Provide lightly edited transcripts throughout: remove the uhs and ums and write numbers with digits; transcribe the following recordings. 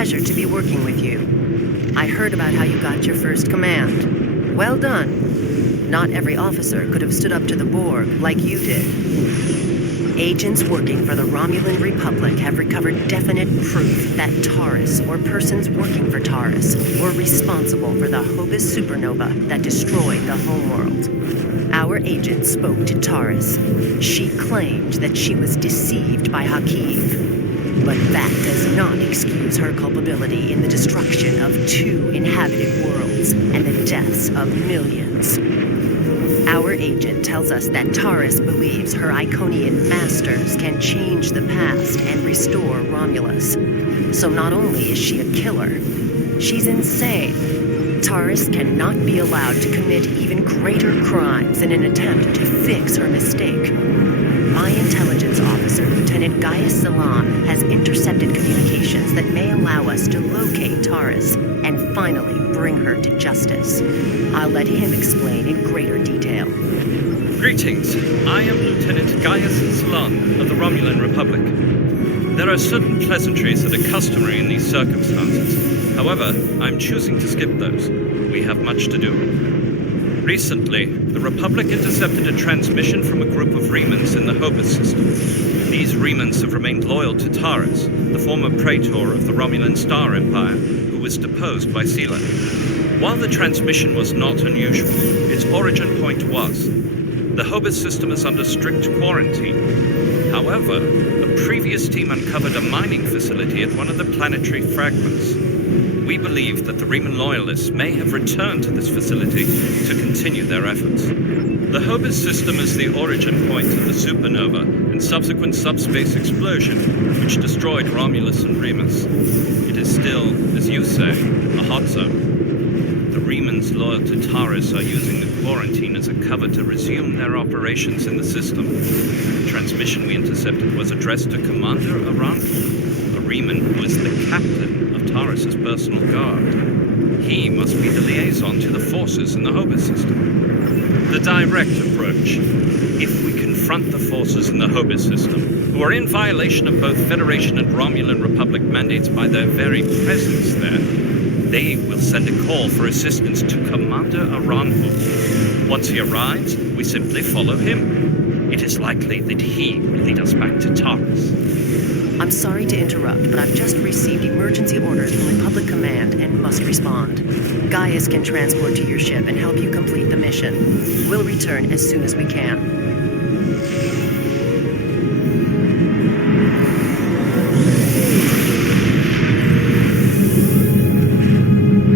pleasure to be working with you. I heard about how you got your first command. Well done. Not every officer could have stood up to the Borg like you did. Agents working for the Romulan Republic have recovered definite proof that Taris, or persons working for Taris, were responsible for the Hobus supernova that destroyed the homeworld. Our agent spoke to Taris. She claimed that she was deceived by Hakiv, but that does not excuse her culpability in the destruction of 2 inhabited worlds and the deaths of millions. Our agent tells us that Taris believes her Iconian masters can change the past and restore Romulus. So not only is she a killer, she's insane. Taris cannot be allowed to commit even greater crimes in an attempt to fix her mistake. My intelligence officer, Lieutenant Gaius Salan, has intercepted communications that may allow us to locate Taris and finally bring her to justice. I'll let him explain in greater detail. Greetings. I am Lieutenant Gaius Salan of the Romulan Republic. There are certain pleasantries that are customary in these circumstances. However, I'm choosing to skip those. We have much to do. Recently, the Republic intercepted a transmission from a group of Remans in the Hobus system. These Remans have remained loyal to Taris, the former praetor of the Romulan Star Empire, who was deposed by Sela. While the transmission was not unusual, its origin point was. The Hobus system is under strict quarantine. However, a previous team uncovered a mining facility at one of the planetary fragments. We believe that the Reman loyalists may have returned to this facility to continue their efforts. The Hobus system is the origin point of the supernova and subsequent subspace explosion, which destroyed Romulus and Remus. It is still, as you say, a hot zone. The Remans loyal to Taris are using the quarantine as a cover to resume their operations in the system. The transmission we intercepted was addressed to Commander Aranfu, a Reman who is the captain of Taris' personal guard. He must be the liaison to the forces in the Hobus system. The direct approach. If we confront the forces in the Hobus system, who are in violation of both Federation and Romulan Republic mandates by their very presence there, they will send a call for assistance to Commander Aranfu. Once he arrives, we simply follow him. It is likely that he will lead us back to Taris. I'm sorry to interrupt, but I've just received emergency orders from Republic Command and must respond. Gaius can transport to your ship and help you complete the mission. We'll return as soon as we can.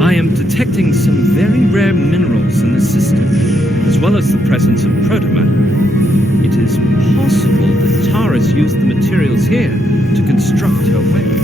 I am detecting some very rare minerals in the system, as well as the presence of protomatter. It is possible that Taris used the materials here to construct her weapon.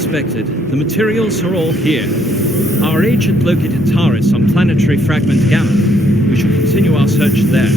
suspected, the materials are all here. Our agent located Taris on planetary fragment Gamma. We should continue our search there.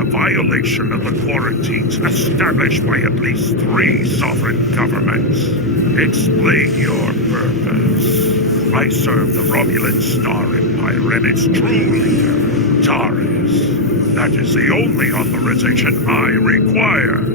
Violation of the quarantines established by at least 3 sovereign governments. Explain your purpose. I serve the Romulan Star Empire and its true leader, Taris. That is the only authorization I require.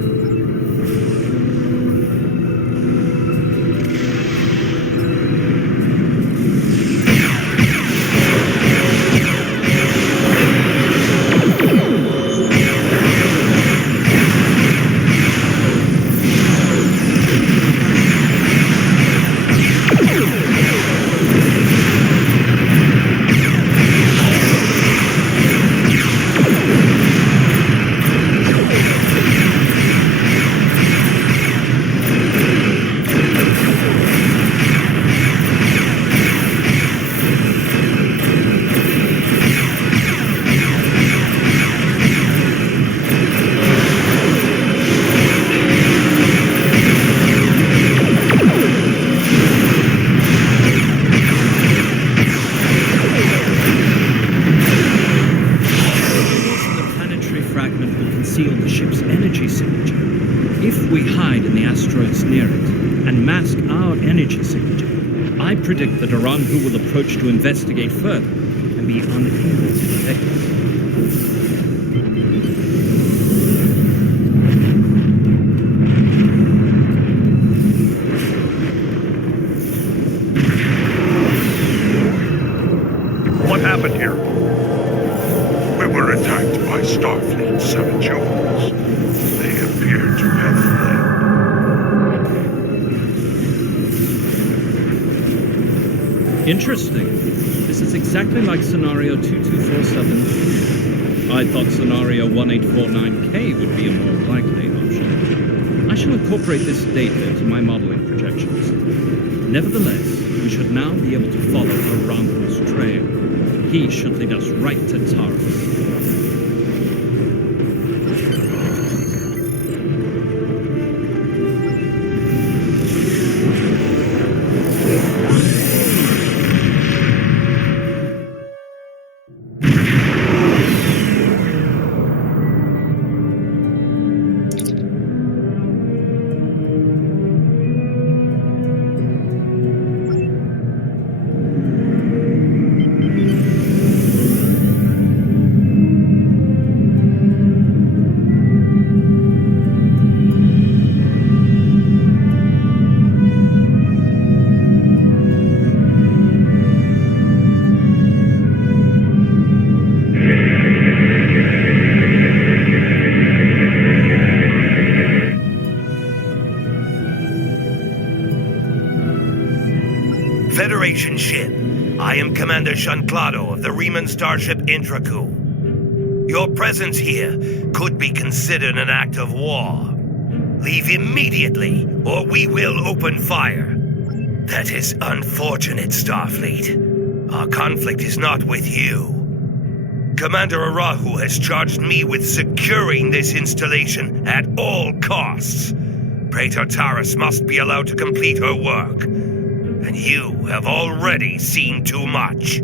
The ship's energy signature. If we hide in the asteroids near it and mask our energy signature, I predict that Aranhu will approach to investigate further and be unable to detect us. What happened here? We were attacked by Starfleet 7 Jewels. They appear to have fled. Interesting. This is exactly like scenario 2247. I thought scenario 1849K would be a more likely option. I shall incorporate this data into my modeling projections. Nevertheless, we should now be able to follow Aranhu's trail. He should lead us right to Taris. Federation ship. I am Commander Shanclado of the Riemann starship Intraku. Your presence here could be considered an act of war. Leave immediately, or we will open fire. That is unfortunate, Starfleet. Our conflict is not with you. Commander Arahu has charged me with securing this installation at all costs. Praetor Taris must be allowed to complete her work. And you have already seen too much.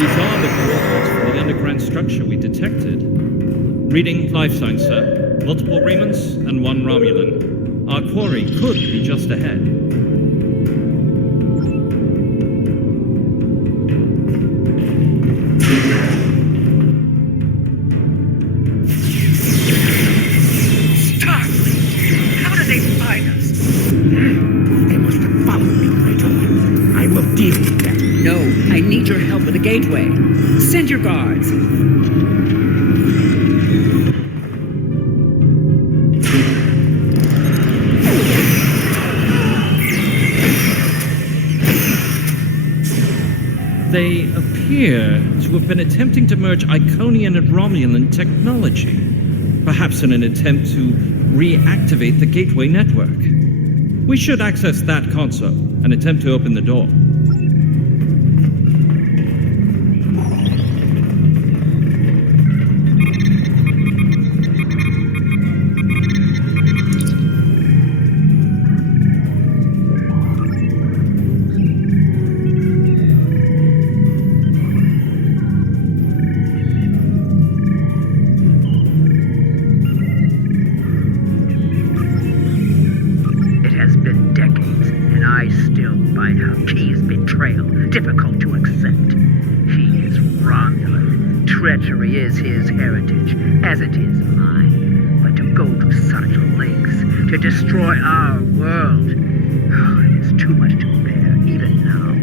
These are the coordinates for the underground structure we detected. Reading life signs, sir. Multiple Riemans and one Romulan. Our quarry could be just ahead. Starfleet! How did they find us? They must have followed me, Praetor. I will deal with them. No, I need your help with the gateway. Send your guards. They appear to have been attempting to merge Iconian and Romulan technology, perhaps in an attempt to reactivate the gateway network. We should access that console and attempt to open the door. Difficult to accept. He is Romulan. Treachery is his heritage, as it is mine. But to go to such lengths, to destroy our world, it is too much to bear, even now.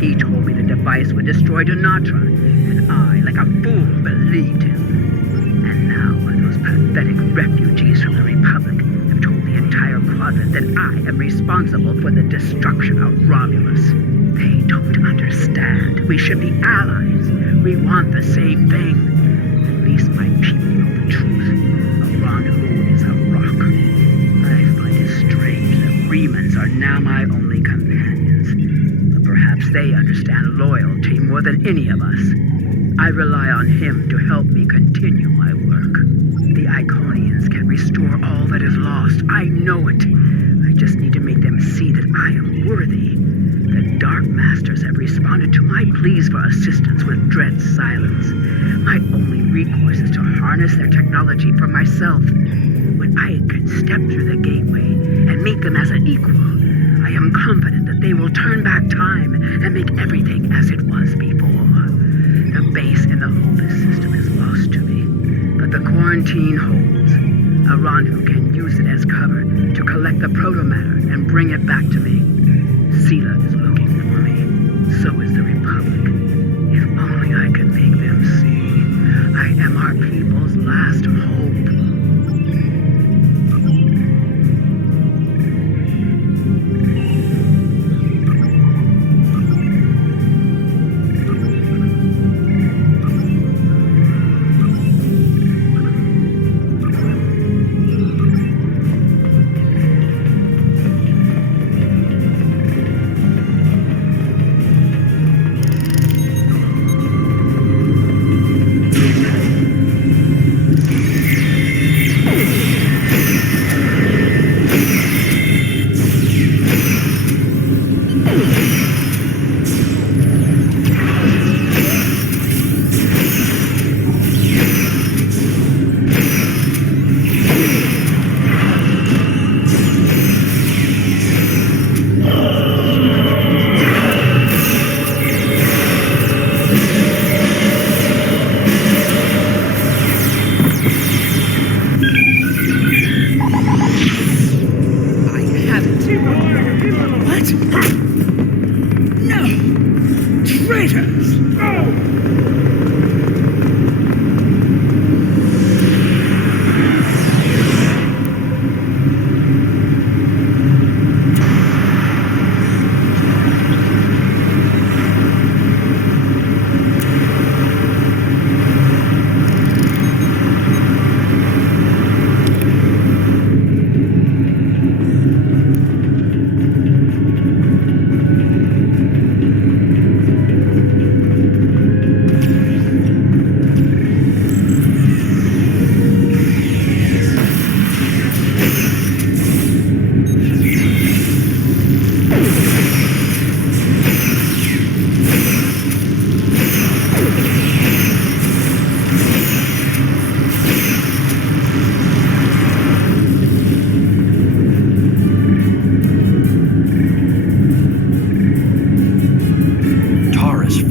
He told me the device would destroy Dunatra, and I, like a fool, believed him. And now those pathetic refugees from the Republic have told the entire quadrant that I am responsible for the destruction of Romulus. They don't understand. We should be allies. We want the same thing. At least my people know the truth. A rendezvous is a rock. I find it strange that Riemans are now my only companions. But perhaps they understand loyalty more than any of us. I rely on him to help me continue my work. The Iconians can restore all that is lost. I know it. I just need to make them see that I am worthy. The Dark Masters have responded to my pleas for assistance with dread silence. My only recourse is to harness their technology for myself. When I can step through the gateway and meet them as an equal, I am confident that they will turn back time and make everything as it was before. The base in the Opus system is lost. 17 holes. A rendezvous can use it as cover to collect the protomatter and bring it back to me. Sela is looking for me. So is the Republic. If only I could make them see. I am our people's last hope.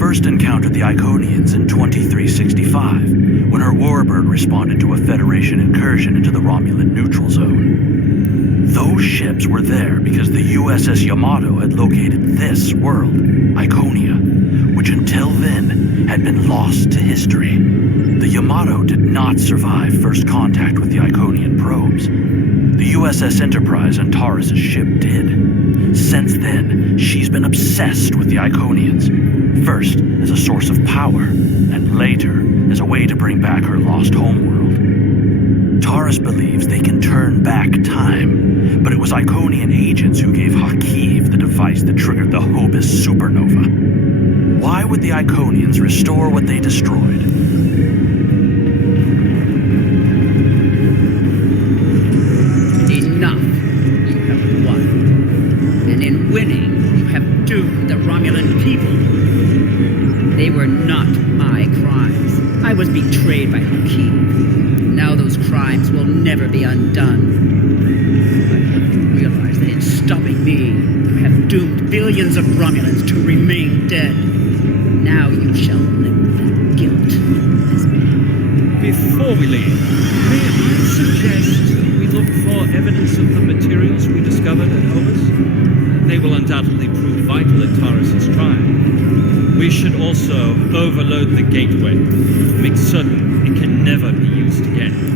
first encountered the Iconians in 2365, when her warbird responded to a Federation incursion into the Romulan neutral zone. Those ships were there because the USS Yamato had located this world, Iconia, which until then had been lost to history. The Yamato did not survive first contact with the Iconian probes. The USS Enterprise and Taris' ship did. Since then, she's been obsessed with the Iconians, first as a source of power, and later as a way to bring back her lost homeworld. Taris believes they can turn back time, but it was Iconian agents who gave Hakiv the device that triggered the Hobus supernova. Why would the Iconians restore what they destroyed? Enough. You have won. And in winning, you have doomed the Romulan people. They were not my crimes. I was betrayed by Hakiv. Now those crimes will never be undone. I have to realize that in stopping me, you have doomed billions of Romulans to remain dead. Now you shall live with that guilt as me. Before we leave, may I suggest we look for evidence of the materials we discovered at Hobus? They will undoubtedly prove vital in Taris' trial. We should also overload the gateway, make certain it can never be used again.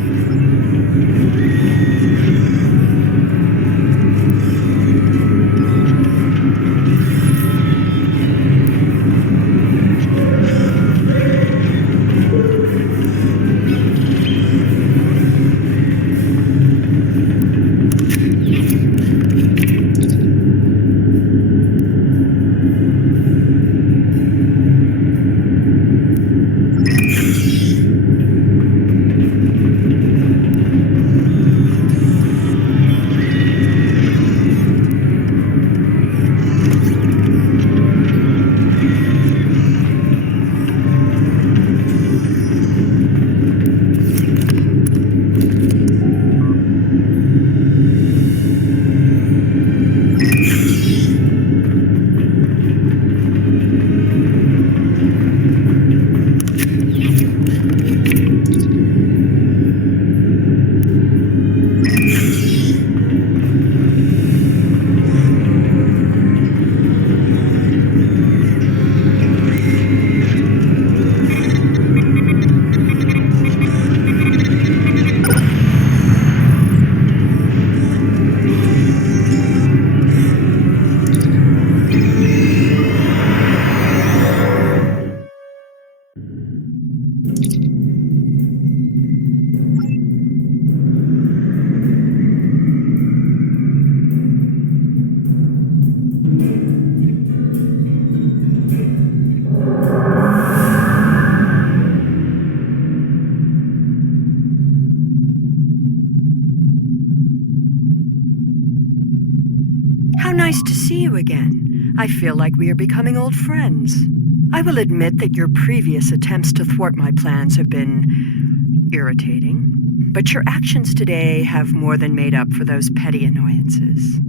Nice to see you again. I feel like we are becoming old friends. I will admit that your previous attempts to thwart my plans have been irritating, but your actions today have more than made up for those petty annoyances.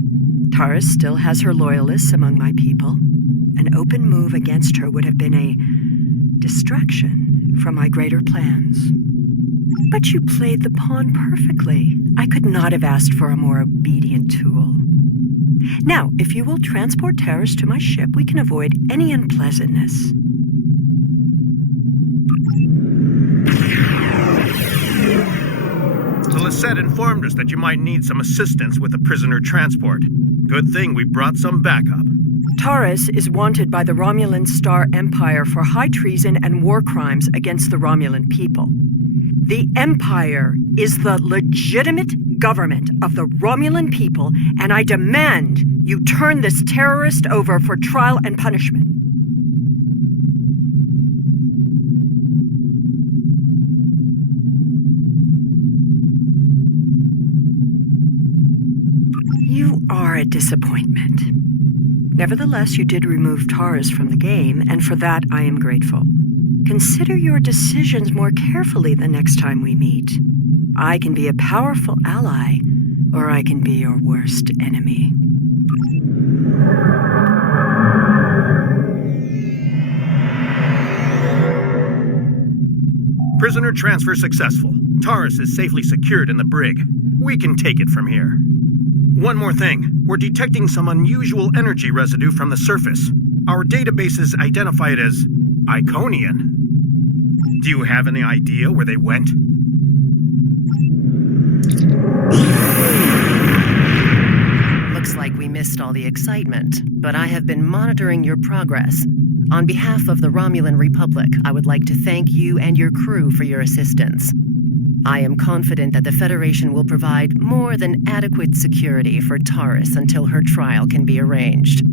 Taris still has her loyalists among my people. An open move against her would have been a distraction from my greater plans. But you played the pawn perfectly. I could not have asked for a more obedient tool. Now, if you will transport Taris to my ship, we can avoid any unpleasantness. The Lisette informed us that you might need some assistance with the prisoner transport. Good thing we brought some backup. Taris is wanted by the Romulan Star Empire for high treason and war crimes against the Romulan people. The Empire is the legitimate government of the Romulan people, and I demand you turn this terrorist over for trial and punishment. You are a disappointment. Nevertheless, you did remove Taris from the game, and for that I am grateful. Consider your decisions more carefully the next time we meet. I can be a powerful ally, or I can be your worst enemy. Prisoner transfer successful. Taris is safely secured in the brig. We can take it from here. One more thing. We're detecting some unusual energy residue from the surface. Our databases identify it as Iconian. Do you have any idea where they went? Looks like we missed all the excitement, but I have been monitoring your progress. On behalf of the Romulan Republic, I would like to thank you and your crew for your assistance. I am confident that the Federation will provide more than adequate security for Taris until her trial can be arranged.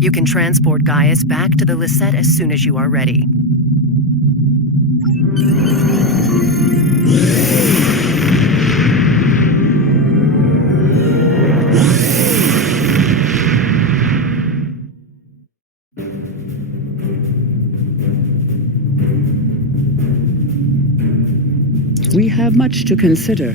You can transport Gaius back to the Lisette as soon as you are ready. We have much to consider.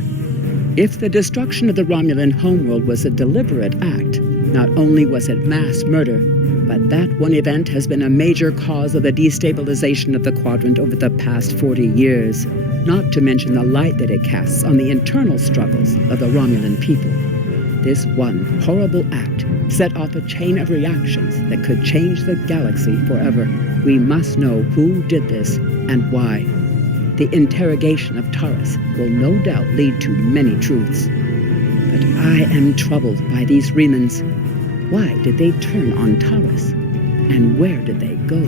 If the destruction of the Romulan homeworld was a deliberate act, not only was it mass murder, but that one event has been a major cause of the destabilization of the quadrant over the past 40 years, not to mention the light that it casts on the internal struggles of the Romulan people. This one horrible act set off a chain of reactions that could change the galaxy forever. We must know who did this and why. The interrogation of Taris will no doubt lead to many truths. But I am troubled by these Remans. Why did they turn on Taris? And where did they go?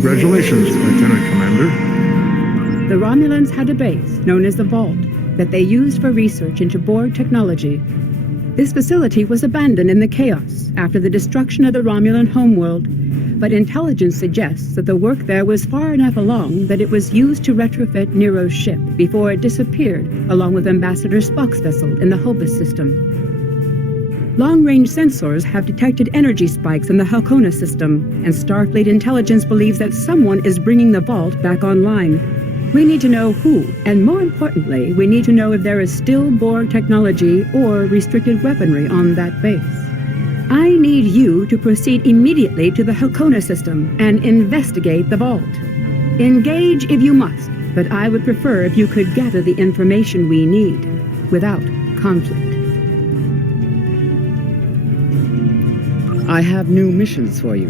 Congratulations, Lieutenant Commander. The Romulans had a base known as the Vault that they used for research into Borg technology. This facility was abandoned in the chaos after the destruction of the Romulan homeworld, but intelligence suggests that the work there was far enough along that it was used to retrofit Nero's ship before it disappeared along with Ambassador Spock's vessel in the Hobus system. Long-range sensors have detected energy spikes in the Halcona system, and Starfleet intelligence believes that someone is bringing the Vault back online. We need to know who, and more importantly, we need to know if there is still Borg technology or restricted weaponry on that base. I need you to proceed immediately to the Halcona system and investigate the Vault. Engage if you must, but I would prefer if you could gather the information we need without conflict. I have new missions for you.